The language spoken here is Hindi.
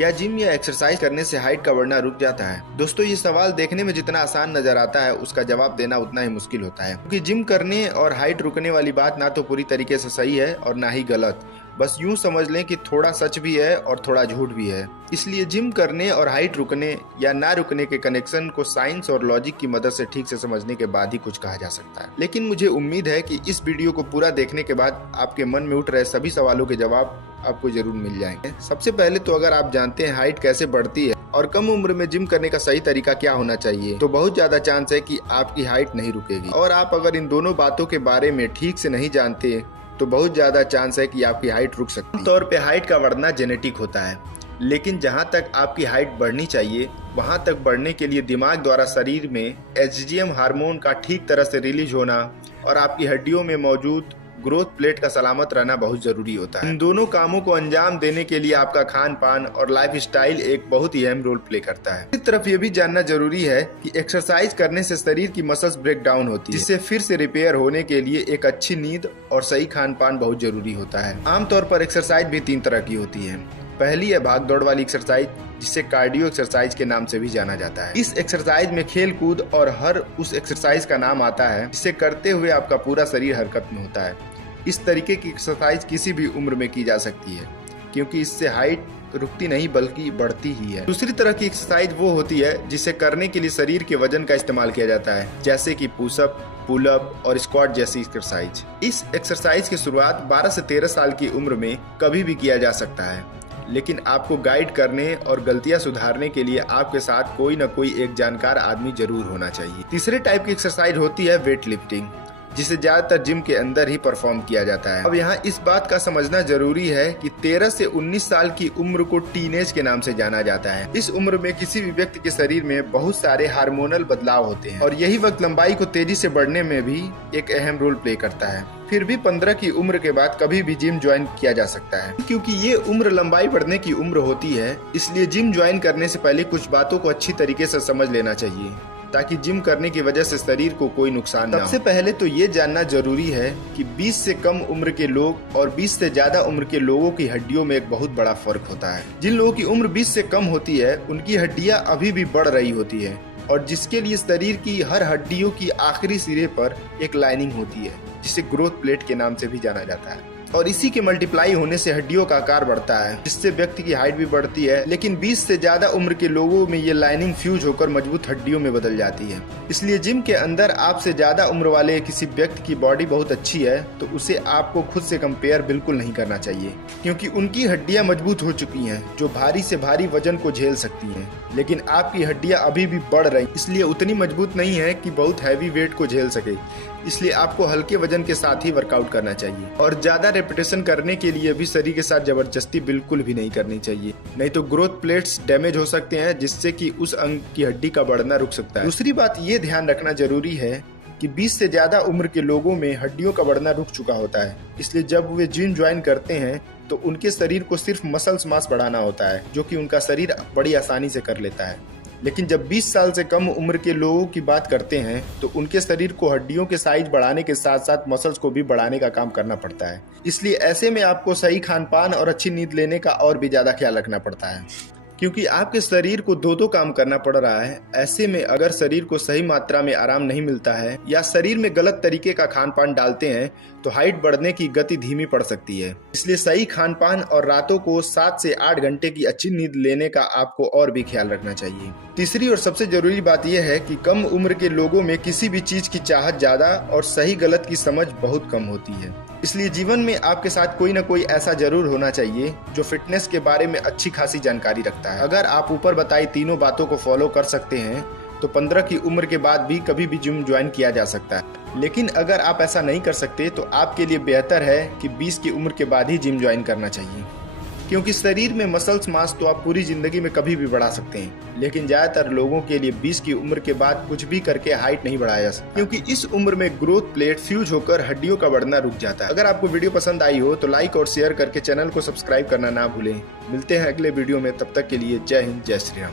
क्या जिम या एक्सरसाइज करने से हाइट का बढ़ना रुक जाता है? दोस्तों, ये सवाल देखने में जितना आसान नजर आता है उसका जवाब देना उतना ही मुश्किल होता है, क्योंकि जिम करने और हाइट रुकने वाली बात ना तो पूरी तरीके से सही है और ना ही गलत। बस यूं समझ लें कि थोड़ा सच भी है और थोड़ा झूठ भी है। इसलिए जिम करने और हाइट रुकने या ना रुकने के कनेक्शन को साइंस और लॉजिक की मदद से ठीक से समझने के बाद ही कुछ कहा जा सकता है। लेकिन मुझे उम्मीद है कि इस वीडियो को पूरा देखने के बाद आपके मन में उठ रहे सभी सवालों के जवाब आपको जरूर मिल जाएंगे। सबसे पहले तो अगर आप जानते हैं हाइट कैसे बढ़ती है और कम उम्र में जिम करने का सही तरीका क्या होना चाहिए, तो बहुत ज्यादा चांस है कि आपकी हाइट नहीं रुकेगी। और आप अगर इन दोनों बातों के बारे में ठीक से नहीं जानते तो बहुत ज्यादा चांस है कि आपकी हाइट रुक सकती है। आमतौर पे हाइट का बढ़ना जेनेटिक होता है, लेकिन जहां तक आपकी हाइट बढ़नी चाहिए वहां तक बढ़ने के लिए दिमाग द्वारा शरीर में एचजीएम हार्मोन का ठीक तरह से रिलीज होना और आपकी हड्डियों में मौजूद ग्रोथ प्लेट का सलामत रहना बहुत जरूरी होता है। इन दोनों कामों को अंजाम देने के लिए आपका खान पान और लाइफ स्टाइल एक बहुत ही अहम रोल प्ले करता है। इस तरफ ये भी जानना जरूरी है कि एक्सरसाइज करने से शरीर की मसल्स ब्रेक डाउन होती है, जिससे फिर से रिपेयर होने के लिए एक अच्छी नींद और सही खान पान बहुत जरूरी होता है। आमतौर पर एक्सरसाइज भी 3 तरह की होती है। पहली है भाग दौड़ वाली एक्सरसाइज, जिसे कार्डियो एक्सरसाइज के नाम से भी जाना जाता है। इस एक्सरसाइज में खेल कूद और हर उस एक्सरसाइज का नाम आता है जिसे करते हुए आपका पूरा शरीर हरकत में होता है। इस तरीके की एक्सरसाइज किसी भी उम्र में की जा सकती है, क्योंकि इससे हाइट रुकती नहीं बल्कि बढ़ती ही है। दूसरी तरह की एक्सरसाइज वो होती है जिसे करने के लिए शरीर के वजन का इस्तेमाल किया जाता है, जैसे कि पुशअप, पुलअप और स्क्वाट जैसी एक्सरसाइज। इस एक्सरसाइज की शुरुआत 12 से 13 साल की उम्र में कभी भी किया जा सकता है, लेकिन आपको गाइड करने और गलतियां सुधारने के लिए आपके साथ कोई न कोई एक जानकार आदमी जरूर होना चाहिए। तीसरे टाइप की एक्सरसाइज होती है वेट लिफ्टिंग, जिसे ज्यादातर जिम के अंदर ही परफॉर्म किया जाता है। अब यहाँ इस बात का समझना जरूरी है कि 13 से 19 साल की उम्र को टीनेज के नाम से जाना जाता है। इस उम्र में किसी भी व्यक्ति के शरीर में बहुत सारे हार्मोनल बदलाव होते हैं और यही वक्त लंबाई को तेजी से बढ़ने में भी एक अहम रोल प्ले करता है। फिर भी 15 की उम्र के बाद कभी भी जिम ज्वाइन किया जा सकता है। क्योंकि ये उम्र लंबाई बढ़ने की उम्र होती है, इसलिए जिम ज्वाइन करने से पहले कुछ बातों को अच्छी तरीके से समझ लेना चाहिए, ताकि जिम करने की वजह से शरीर को कोई नुकसान ना हो। सबसे पहले तो ये जानना जरूरी है कि 20 से कम उम्र के लोग और 20 से ज्यादा उम्र के लोगों की हड्डियों में एक बहुत बड़ा फर्क होता है। जिन लोगों की उम्र 20 से कम होती है उनकी हड्डियां अभी भी बढ़ रही होती है, और जिसके लिए शरीर की हर हड्डियों की आखिरी सिरे पर एक लाइनिंग होती है, जिसे ग्रोथ प्लेट के नाम से भी जाना जाता है। और इसी के मल्टीप्लाई होने से हड्डियों का आकार बढ़ता है, जिससे व्यक्ति की हाइट भी बढ़ती है। लेकिन 20 से ज्यादा उम्र के लोगों में ये लाइनिंग फ्यूज होकर मजबूत हड्डियों में बदल जाती है। इसलिए जिम के अंदर आपसे ज्यादा उम्र वाले किसी व्यक्ति की बॉडी बहुत अच्छी है तो उसे आपको खुद से कंपेयर बिल्कुल नहीं करना चाहिए, क्योंकि उनकी हड्डियां मजबूत हो चुकी हैं जो भारी से भारी वजन को झेल सकती हैं। लेकिन आपकी हड्डियां अभी भी बढ़ रही, इसलिए उतनी मजबूत नहीं है कि बहुत हैवी वेट को झेल सके। इसलिए आपको हल्के वजन के साथ ही वर्कआउट करना चाहिए, और ज्यादा रेपिटेशन करने के लिए भी शरीर के साथ जबरदस्ती बिल्कुल भी नहीं करनी चाहिए, नहीं तो ग्रोथ प्लेट्स डैमेज हो सकते हैं, जिससे कि उस अंग की हड्डी का बढ़ना रुक सकता है। दूसरी बात ये ध्यान रखना जरूरी है कि 20 से ज्यादा उम्र के लोगों में हड्डियों का बढ़ना रुक चुका होता है, इसलिए जब वे जिम ज्वाइन करते हैं तो उनके शरीर को सिर्फ मसल्स मास बढ़ाना होता है, जो कि उनका शरीर बड़ी आसानी से कर लेता है। लेकिन जब 20 साल से कम उम्र के लोगों की बात करते हैं तो उनके शरीर को हड्डियों के साइज बढ़ाने के साथ साथ मसल्स को भी बढ़ाने का काम करना पड़ता है। इसलिए ऐसे में आपको सही खान पान और अच्छी नींद लेने का और भी ज्यादा ख्याल रखना पड़ता है, क्योंकि आपके शरीर को दो काम करना पड़ रहा है। ऐसे में अगर शरीर को सही मात्रा में आराम नहीं मिलता है या शरीर में गलत तरीके का खान पान डालते हैं तो हाइट बढ़ने की गति धीमी पड़ सकती है। इसलिए सही खान पान और रातों को 7 से 8 घंटे की अच्छी नींद लेने का आपको और भी ख्याल रखना चाहिए। तीसरी और सबसे जरूरी बात यह है कि कम उम्र के लोगों में किसी भी चीज की चाहत ज्यादा और सही गलत की समझ बहुत कम होती है। इसलिए जीवन में आपके साथ कोई ना कोई ऐसा जरूर होना चाहिए जो फिटनेस के बारे में अच्छी खासी जानकारी रखता है। अगर आप ऊपर बताई तीनों बातों को फॉलो कर सकते हैं तो 15 की उम्र के बाद भी कभी भी जिम ज्वाइन किया जा सकता है। लेकिन अगर आप ऐसा नहीं कर सकते तो आपके लिए बेहतर है कि 20 की उम्र के बाद ही जिम ज्वाइन करना चाहिए, क्योंकि शरीर में मसल्स मास तो आप पूरी जिंदगी में कभी भी बढ़ा सकते हैं, लेकिन ज्यादातर लोगों के लिए 20 की उम्र के बाद कुछ भी करके हाइट नहीं बढ़ाया जा सकता, क्योंकि इस उम्र में ग्रोथ प्लेट फ्यूज होकर हड्डियों का बढ़ना रुक जाता है। अगर आपको वीडियो पसंद आई हो तो लाइक और शेयर करके चैनल को सब्सक्राइब करना ना भूलें। मिलते हैं अगले वीडियो में, तब तक के लिए जय हिंद, जय श्री राम।